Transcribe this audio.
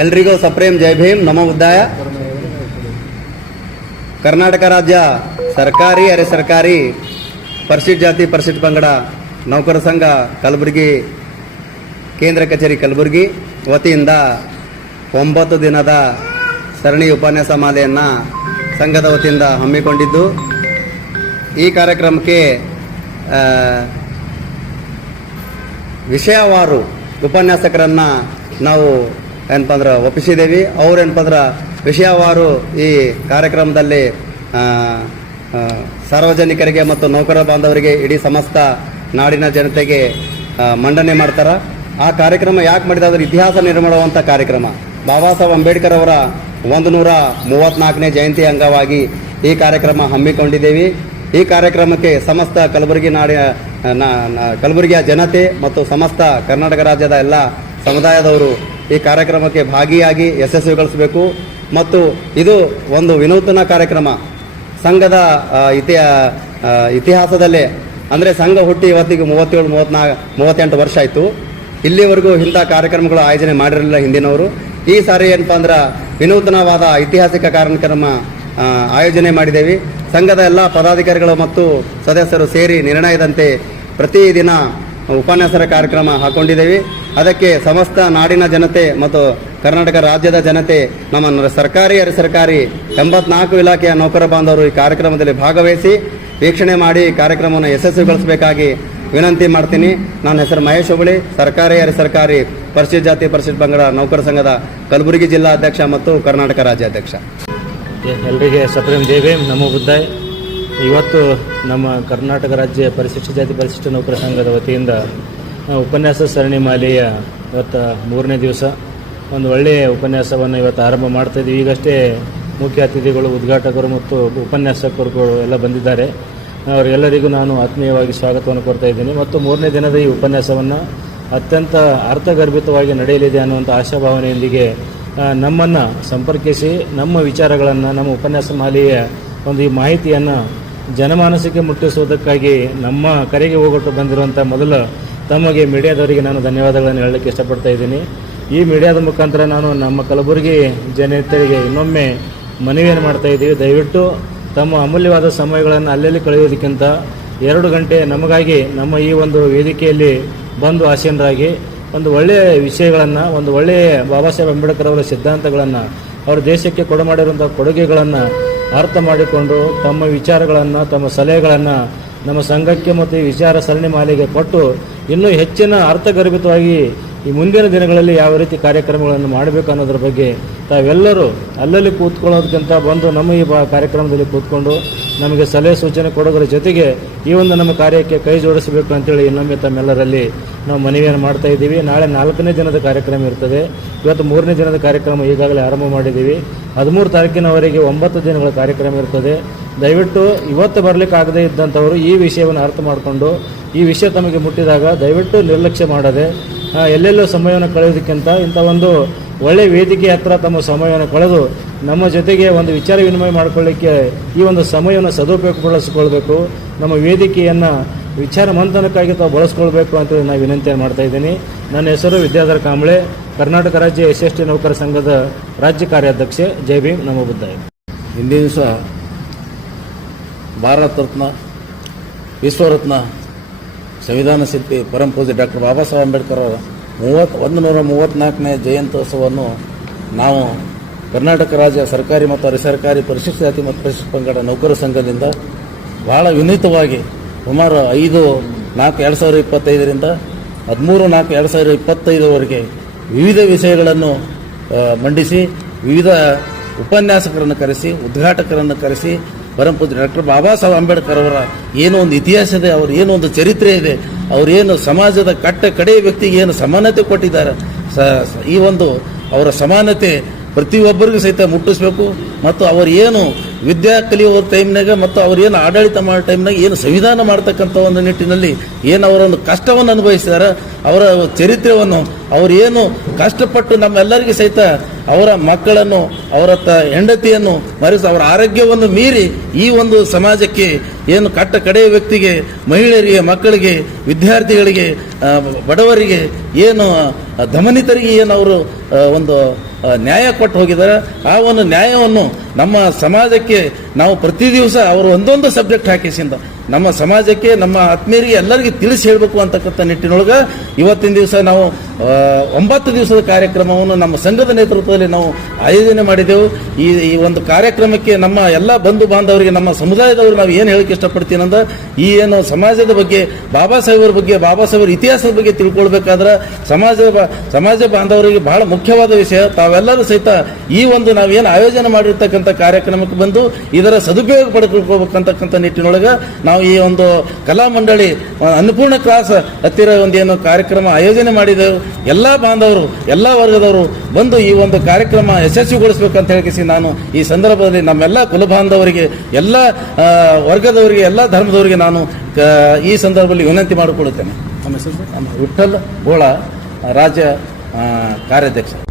ಎಲ್ರಿಗೂ ಸಪ್ರೇಮ್ ಜೈ ಭೀಮ್ ನಮೋ ಬುದ್ಧಾಯ. ಕರ್ನಾಟಕ ರಾಜ್ಯ ಸರ್ಕಾರಿ ಅರೆ ಸರ್ಕಾರಿ ಪರಿಶಿಷ್ಟ ಜಾತಿ ಪರಿಶಿಷ್ಟ ಪಂಗಡ ನೌಕರ ಸಂಘ ಕಲಬುರಗಿ ಕೇಂದ್ರ ಕಚೇರಿ ಕಲಬುರಗಿ ವತಿಯಿಂದ 9 ದಿನದ ಸರಣಿ ಉಪನ್ಯಾಸ ಮಾಲೆಯನ್ನು ಸಂಘದ ವತಿಯಿಂದ ಹಮ್ಮಿಕೊಂಡಿದ್ದು, ಈ ಕಾರ್ಯಕ್ರಮಕ್ಕೆ ವಿಷಯವಾರು ಉಪನ್ಯಾಸಕರನ್ನು ನಾವು ಏನಪ್ಪ ಅಂದ್ರೆ ಒಪ್ಪಿಸಿದ್ದೇವೆ. ಅವ್ರು ಏನಪ್ಪ ಅಂದ್ರೆ ವಿಷಯವಾರು ಈ ಕಾರ್ಯಕ್ರಮದಲ್ಲಿ ಸಾರ್ವಜನಿಕರಿಗೆ ಮತ್ತು ನೌಕರ ಬಾಂಧವರಿಗೆ ಇಡೀ ಸಮಸ್ತ ನಾಡಿನ ಜನತೆಗೆ ಮಂಡನೆ ಮಾಡ್ತಾರೆ. ಆ ಕಾರ್ಯಕ್ರಮ ಯಾಕೆ ಮಾಡಿದ ಅಂದ್ರೆ ಇತಿಹಾಸ ನಿರ್ಮಾಣವಂಥ ಕಾರ್ಯಕ್ರಮ. ಬಾಬಾ ಸಾಹೇಬ್ ಅಂಬೇಡ್ಕರ್ ಅವರ 134ನೇ ಜಯಂತಿ ಅಂಗವಾಗಿ ಈ ಕಾರ್ಯಕ್ರಮ ಹಮ್ಮಿಕೊಂಡಿದ್ದೇವೆ. ಈ ಕಾರ್ಯಕ್ರಮಕ್ಕೆ ಸಮಸ್ತ ಕಲಬುರಗಿಯ ಜನತೆ ಮತ್ತು ಸಮಸ್ತ ಕರ್ನಾಟಕ ರಾಜ್ಯದ ಎಲ್ಲ ಸಮುದಾಯದವರು ಈ ಕಾರ್ಯಕ್ರಮಕ್ಕೆ ಭಾಗಿಯಾಗಿ ಯಶಸ್ವಿಗೊಳಿಸಬೇಕು. ಮತ್ತು ಇದು ಒಂದು ವಿನೂತನ ಕಾರ್ಯಕ್ರಮ. ಸಂಘದ ಇತಿಹಾಸದಲ್ಲೇ ಅಂದರೆ ಸಂಘ ಹುಟ್ಟಿ ಇವತ್ತಿಗೆ 37-38 ವರ್ಷ ಆಯಿತು. ಇಲ್ಲಿವರೆಗೂ ಇಂಥ ಕಾರ್ಯಕ್ರಮಗಳು ಆಯೋಜನೆ ಮಾಡಿರಲಿಲ್ಲ ಹಿಂದಿನವರು. ಈ ಸಾರಿ ಏನಪ್ಪ ಅಂದ್ರೆ ವಿನೂತನವಾದ ಐತಿಹಾಸಿಕ ಕಾರ್ಯಕ್ರಮ ಆಯೋಜನೆ ಮಾಡಿದ್ದೇವೆ. ಸಂಘದ ಎಲ್ಲ ಪದಾಧಿಕಾರಿಗಳು ಮತ್ತು ಸದಸ್ಯರು ಸೇರಿ ನಿರ್ಣಯದಂತೆ ಪ್ರತಿದಿನ ಉಪನ್ಯಾಸರ ಕಾರ್ಯಕ್ರಮ ಹಾಕೊಂಡಿದ್ದೇವೆ. ಅದಕ್ಕೆ ಸಮಸ್ತ ನಾಡಿನ ಜನತೆ ಮತ್ತು ಕರ್ನಾಟಕ ರಾಜ್ಯದ ಜನತೆ, ನಮ್ಮ ಸರ್ಕಾರಿ ಅರೆ ಸರ್ಕಾರಿ 84 ಇಲಾಖೆಯ ನೌಕರ ಬಾಂಧವರು ಈ ಕಾರ್ಯಕ್ರಮದಲ್ಲಿ ಭಾಗವಹಿಸಿ ವೀಕ್ಷಣೆ ಮಾಡಿ ಕಾರ್ಯಕ್ರಮವನ್ನು ಯಶಸ್ವಿಗೊಳಿಸಬೇಕಾಗಿ ವಿನಂತಿ ಮಾಡ್ತೀನಿ. ನನ್ನ ಹೆಸರು ಮಹೇಶ್ ಹುಬ್ಬಳ್ಳಿ, ಸರ್ಕಾರಿ ಅರೆ ಸರ್ಕಾರಿ ಪರಿಶಿಷ್ಟ ಜಾತಿ ಪರಿಶಿಷ್ಟ ಪಂಗಡ ನೌಕರ ಸಂಘದ ಕಲಬುರಗಿ ಜಿಲ್ಲಾ ಅಧ್ಯಕ್ಷ ಮತ್ತು ಕರ್ನಾಟಕ ರಾಜ್ಯಾಧ್ಯಕ್ಷ. ಎಲ್ಲರಿಗೆ ಸಪ್ರೇಮ್ ಜೈ ಭೀಮ್ ನಮೋ ಬುದ್ಧಾಯ. ಇವತ್ತು ನಮ್ಮ ಕರ್ನಾಟಕ ರಾಜ್ಯ ಪರಿಶಿಷ್ಟ ಜಾತಿ ಪರಿಶಿಷ್ಟ ನೌಕರ ಸಂಘದ ವತಿಯಿಂದ ಉಪನ್ಯಾಸ ಸರಣಿ ಮಾಲೆಯ ಇವತ್ತು 3ನೇ ದಿವಸ ಒಂದು ಒಳ್ಳೆಯ ಉಪನ್ಯಾಸವನ್ನು ಇವತ್ತು ಆರಂಭ ಮಾಡ್ತಾಯಿದ್ದೀವಿ. ಈಗಷ್ಟೇ ಮುಖ್ಯ ಅತಿಥಿಗಳು, ಉದ್ಘಾಟಕರು ಮತ್ತು ಉಪನ್ಯಾಸಕರು ಎಲ್ಲ ಬಂದಿದ್ದಾರೆ. ಅವರೆಲ್ಲರಿಗೂ ನಾನು ಆತ್ಮೀಯವಾಗಿ ಸ್ವಾಗತವನ್ನು ಕೊಡ್ತಾ ಇದ್ದೀನಿ. ಮತ್ತು 3ನೇ ದಿನದ ಈ ಉಪನ್ಯಾಸವನ್ನು ಅತ್ಯಂತ ಅರ್ಥಗರ್ಭಿತವಾಗಿ ನಡೆಯಲಿದೆ ಅನ್ನುವಂಥ ಆಶಾಭಾವನೆಯೊಂದಿಗೆ ನಮ್ಮನ್ನು ಸಂಪರ್ಕಿಸಿ ನಮ್ಮ ವಿಚಾರಗಳನ್ನು, ನಮ್ಮ ಉಪನ್ಯಾಸ ಮಾಲೆಯ ಒಂದು ಈ ಮಾಹಿತಿಯನ್ನು ಜನಮಾನಸಕ್ಕೆ ಮುಟ್ಟಿಸುವುದಕ್ಕಾಗಿ ನಮ್ಮ ಕರೆಗೆ ಹೋಗೊಟ್ಟು ಬಂದಿರುವಂಥ ಮೊದಲು ತಮಗೆ ಮೀಡಿಯಾದವರಿಗೆ ನಾನು ಧನ್ಯವಾದಗಳನ್ನು ಹೇಳಲಿಕ್ಕೆ ಇಷ್ಟಪಡ್ತಾ ಇದ್ದೀನಿ. ಈ ಮೀಡಿಯಾದ ಮುಖಾಂತರ ನಾನು ನಮ್ಮ ಕಲಬುರಗಿ ಜನತೆಗೆ ಇನ್ನೊಮ್ಮೆ ಮನವಿಯನ್ನು ಮಾಡ್ತಾ ಇದ್ದೀವಿ. ದಯವಿಟ್ಟು ತಮ್ಮ ಅಮೂಲ್ಯವಾದ ಸಮಯಗಳನ್ನು ಅಲ್ಲಲ್ಲಿ ಕಳೆಯೋದಕ್ಕಿಂತ 2 ಗಂಟೆ ನಮಗಾಗಿ ನಮ್ಮ ಈ ಒಂದು ವೇದಿಕೆಯಲ್ಲಿ ಬಂದು ಆಸೀನರಾಗಿ ಒಂದು ಒಳ್ಳೆಯ ವಿಷಯಗಳನ್ನು, ಒಂದು ಒಳ್ಳೆಯ ಬಾಬಾ ಸಾಹೇಬ್ ಅಂಬೇಡ್ಕರ್ ಅವರ ಸಿದ್ಧಾಂತಗಳನ್ನು, ಅವರ ದೇಶಕ್ಕೆ ಕೊಡಮಾಡಿರುವಂಥ ಕೊಡುಗೆಗಳನ್ನು ಅರ್ಥ ಮಾಡಿಕೊಂಡು ತಮ್ಮ ವಿಚಾರಗಳನ್ನು, ತಮ್ಮ ಸಲಹೆಗಳನ್ನು ನಮ್ಮ ಸಂಘಕ್ಕೆ ಮತ್ತು ಈ ವಿಚಾರ ಸರಣಿ ಮಾಲೆಗೆ ಕೊಟ್ಟು ಇನ್ನೂ ಹೆಚ್ಚಿನ ಅರ್ಥಗರ್ಭಿತವಾಗಿ ಈ ಮುಂದಿನ ದಿನಗಳಲ್ಲಿ ಯಾವ ರೀತಿ ಕಾರ್ಯಕ್ರಮಗಳನ್ನು ಮಾಡಬೇಕು ಅನ್ನೋದ್ರ ಬಗ್ಗೆ ತಾವೆಲ್ಲರೂ ಅಲ್ಲಲ್ಲಿ ಕೂತ್ಕೊಳ್ಳೋದಕ್ಕಿಂತ ಬಂದು ನಮ್ಮ ಈ ಕಾರ್ಯಕ್ರಮದಲ್ಲಿ ಕೂತ್ಕೊಂಡು ನಮಗೆ ಸಲಹೆ ಸೂಚನೆ ಕೊಡೋದ್ರ ಜೊತೆಗೆ ಈ ಒಂದು ನಮ್ಮ ಕಾರ್ಯಕ್ಕೆ ಕೈ ಜೋಡಿಸಬೇಕು ಅಂತೇಳಿ ಇನ್ನೊಮ್ಮೆ ತಮ್ಮೆಲ್ಲರಲ್ಲಿ ನಾವು ಮನವಿಯನ್ನು ಮಾಡ್ತಾ ಇದ್ದೀವಿ. ನಾಳೆ 4ನೇ ದಿನದ ಕಾರ್ಯಕ್ರಮ ಇರ್ತದೆ. ಇವತ್ತು 3ನೇ ದಿನದ ಕಾರ್ಯಕ್ರಮ ಈಗಾಗಲೇ ಆರಂಭ ಮಾಡಿದ್ದೀವಿ. 13 ತಾರೀಕಿನವರೆಗೆ 9 ದಿನಗಳ ಕಾರ್ಯಕ್ರಮ ಇರ್ತದೆ. ದಯವಿಟ್ಟು ಇವತ್ತು ಬರಲಿಕ್ಕಾಗದೇ ಇದ್ದಂಥವರು ಈ ವಿಷಯವನ್ನು ಅರ್ಥ ಮಾಡಿಕೊಂಡು ಈ ವಿಷಯ ತಮಗೆ ಮುಟ್ಟಿದಾಗ ದಯವಿಟ್ಟು ನಿರ್ಲಕ್ಷ್ಯ ಮಾಡದೆ ಎಲ್ಲೆಲ್ಲೋ ಸಮಯವನ್ನು ಕಳೆಯೋದಕ್ಕಿಂತ ಇಂಥ ಒಂದು ಒಳ್ಳೆಯ ವೇದಿಕೆ ಹತ್ರ ತಮ್ಮ ಸಮಯವನ್ನು ಕಳೆದು ನಮ್ಮ ಜೊತೆಗೆ ಒಂದು ವಿಚಾರ ವಿನಿಮಯ ಮಾಡಿಕೊಳ್ಳಿಕ್ಕೆ ಈ ಒಂದು ಸಮಯವನ್ನು ಸದುಪಯೋಗಗೊಳಿಸಿಕೊಳ್ಬೇಕು. ನಮ್ಮ ವೇದಿಕೆಯನ್ನು ವಿಚಾರ ಮಂಥನಕ್ಕಾಗಿ ತಾವು ಬಳಸ್ಕೊಳ್ಬೇಕು ಅಂತೇಳಿ ನಾನು ವಿನಂತಿಯನ್ನು ಮಾಡ್ತಾ ಇದ್ದೀನಿ. ನನ್ನ ಹೆಸರು ವಿದ್ಯಾಧರ್ ಕಾಂಬಳೆ, ಕರ್ನಾಟಕ ರಾಜ್ಯ SST ನೌಕರ ಸಂಘದ ರಾಜ್ಯ ಕಾರ್ಯಾಧ್ಯಕ್ಷೆ. ಜೈ ಭೀಮ್ ನಮೋ ಬುದ್ಧಾಯ. ಹಿಂದಿನ ದಿವಸ ಭಾರತ ರತ್ನ, ವಿಶ್ವರತ್ನ, ಸಂವಿಧಾನ ಶಿಲ್ಪಿ ಪರಮ ಪೂಜ್ಯ ಡಾಕ್ಟರ್ ಬಾಬಾ ಸಾಹೇಬ್ ಅಂಬೇಡ್ಕರ್ ಅವರ 134ನೇ ಜಯಂತ್ಯೋತ್ಸವವನ್ನು ನಾವು ಕರ್ನಾಟಕ ರಾಜ್ಯ ಸರ್ಕಾರಿ ಮತ್ತು ಅರೆ ಸರ್ಕಾರಿ ಪರಿಶಿಷ್ಟ ಜಾತಿ ಮತ್ತು ಪರಿಶಿಷ್ಟ ಪಂಗಡ ನೌಕರ ಸಂಘದಿಂದ ಬಹಳ ವಿನೂತವಾಗಿ ಸುಮಾರು 5-4-2025ರಿಂದ 13-4-2025ವರೆಗೆ ವಿವಿಧ ವಿಷಯಗಳನ್ನು ಮಂಡಿಸಿ ವಿವಿಧ ಉಪನ್ಯಾಸಕರನ್ನು ಕರೆಸಿ, ಉದ್ಘಾಟಕರನ್ನು ಕರೆಸಿ, ಪರಮ ಪೂಜ್ಯ ಡಾಕ್ಟರ್ ಬಾಬಾ ಸಾಹೇಬ್ ಅಂಬೇಡ್ಕರ್ ಅವರ ಏನೋ ಒಂದು ಇತಿಹಾಸ ಇದೆ, ಅವ್ರ ಏನೋ ಒಂದು ಚರಿತ್ರೆ ಇದೆ, ಅವರೇನು ಸಮಾಜದ ಕಡೆಯ ವ್ಯಕ್ತಿಗೆ ಏನು ಸಮಾನತೆ ಕೊಟ್ಟಿದ್ದಾರೆ, ಈ ಒಂದು ಅವರ ಸಮಾನತೆ ಪ್ರತಿಯೊಬ್ಬರಿಗೂ ಸಹಿತ ಮುಟ್ಟಿಸ್ಬೇಕು. ಮತ್ತು ಅವರು ಏನು ವಿದ್ಯಾ ಕಲಿಯುವ ಟೈಮ್ನಾಗ ಮತ್ತು ಅವರೇನು ಆಡಳಿತ ಮಾಡೋ ಟೈಮ್ನಾಗ ಏನು ಸಂವಿಧಾನ ಮಾಡ್ತಕ್ಕಂಥ ಒಂದು ನಿಟ್ಟಿನಲ್ಲಿ ಏನು ಅವರೊಂದು ಕಷ್ಟವನ್ನು ಅನುಭವಿಸಿದ್ದಾರೆ, ಅವರ ಚರಿತ್ರೆಯನ್ನು ಅವರು ಏನು ಕಷ್ಟಪಟ್ಟು ನಮ್ಮೆಲ್ಲರಿಗೂ ಸಹಿತ ಅವರ ಮಕ್ಕಳನ್ನು ಅವರ ಹೆಂಡತಿಯನ್ನು ಮರೆಸಿ ಅವರ ಆರೋಗ್ಯವನ್ನು ಮೀರಿ ಈ ಒಂದು ಸಮಾಜಕ್ಕೆ ಏನು ಕಡೆಯ ವ್ಯಕ್ತಿಗೆ, ಮಹಿಳೆಯರಿಗೆ, ಮಕ್ಕಳಿಗೆ, ವಿದ್ಯಾರ್ಥಿಗಳಿಗೆ, ಬಡವರಿಗೆ, ಏನು ದಮನಿತರಿಗೆ ಏನು ಅವರು ಒಂದು ನ್ಯಾಯ ಕೊಟ್ಟು ಹೋಗಿದ್ದಾರೆ. ಆ ಒಂದು ನ್ಯಾಯವನ್ನು ನಮ್ಮ ಸಮಾಜಕ್ಕೆ ನಾವು ಪ್ರತಿ ದಿವಸ ಅವರು ಒಂದೊಂದು ಸಬ್ಜೆಕ್ಟ್ ಹಾಕಿಸಿಂದ ನಮ್ಮ ಸಮಾಜಕ್ಕೆ, ನಮ್ಮ ಆತ್ಮೀಯರಿಗೆ ಎಲ್ಲರಿಗೂ ತಿಳಿಸಿ ಹೇಳಬೇಕು ಅಂತಕ್ಕಂಥ ನಿಟ್ಟಿನೊಳಗೆ ಇವತ್ತಿನ ದಿವಸ ನಾವು 9 ದಿವಸದ ಕಾರ್ಯಕ್ರಮವನ್ನು ನಮ್ಮ ಸಂಘದ ನೇತೃತ್ವದಲ್ಲಿ ನಾವು ಆಯೋಜನೆ ಮಾಡಿದೆವು. ಈ ಒಂದು ಕಾರ್ಯಕ್ರಮಕ್ಕೆ ನಮ್ಮ ಎಲ್ಲ ಬಂಧು ಬಾಂಧವರಿಗೆ, ನಮ್ಮ ಸಮುದಾಯದವರು ನಾವು ಏನು ಹೇಳಕ್ಕೆ ಇಷ್ಟಪಡ್ತೀನಿ ಅಂದ್ರೆ, ಈ ಏನು ಸಮಾಜದ ಬಗ್ಗೆ, ಬಾಬಾ ಸಾಹೇಬರ ಬಗ್ಗೆ, ಬಾಬಾ ಸಾಹೇಬರ ಇತಿಹಾಸದ ಬಗ್ಗೆ ತಿಳ್ಕೊಳ್ಬೇಕಾದ್ರೆ ಸಮಾಜ ಬಾಂಧವರಿಗೆ ಬಹಳ ಮುಖ್ಯವಾದ ವಿಷಯ. ತಾವೆಲ್ಲರೂ ಸಹಿತ ಈ ಒಂದು ನಾವೇನು ಆಯೋಜನೆ ಮಾಡಿರ್ತಕ್ಕಂಥ ಕಾರ್ಯಕ್ರಮಕ್ಕೆ ಬಂದು ಇದರ ಸದುಪಯೋಗ ಪಡೆದುಕೊಳ್ಬೇಕಂತಕ್ಕಂಥ ನಿಟ್ಟಿನೊಳಗೆ ನಾವು ಈ ಒಂದು ಕಲಾ ಮಂಡಳಿ ಅನ್ನಪೂರ್ಣ ಕ್ಲಾಸ್ ಹತ್ತಿರ ಒಂದು ಏನು ಕಾರ್ಯಕ್ರಮ ಆಯೋಜನೆ ಮಾಡಿದೆವು. ಎಲ್ಲ ಬಾಂಧವರು, ಎಲ್ಲ ವರ್ಗದವರು ಬಂದು ಈ ಒಂದು ಕಾರ್ಯಕ್ರಮ ಯಶಸ್ವಿಗೊಳಿಸಬೇಕಂತ ಹೇಳಿಸಿ ನಾನು ಈ ಸಂದರ್ಭದಲ್ಲಿ ನಮ್ಮೆಲ್ಲ ಕುಲಬಾಂಧವರಿಗೆ, ಎಲ್ಲ ವರ್ಗದವರಿಗೆ, ಎಲ್ಲ ಧರ್ಮದವರಿಗೆ ನಾನು ಈ ಸಂದರ್ಭದಲ್ಲಿ ವಿನಂತಿ ಮಾಡಿಕೊಳ್ಳುತ್ತೇನೆ. ವಿಠ್ಠಲ್ ಬೋಳ, ರಾಜ್ಯ ಕಾರ್ಯಾಧ್ಯಕ್ಷ.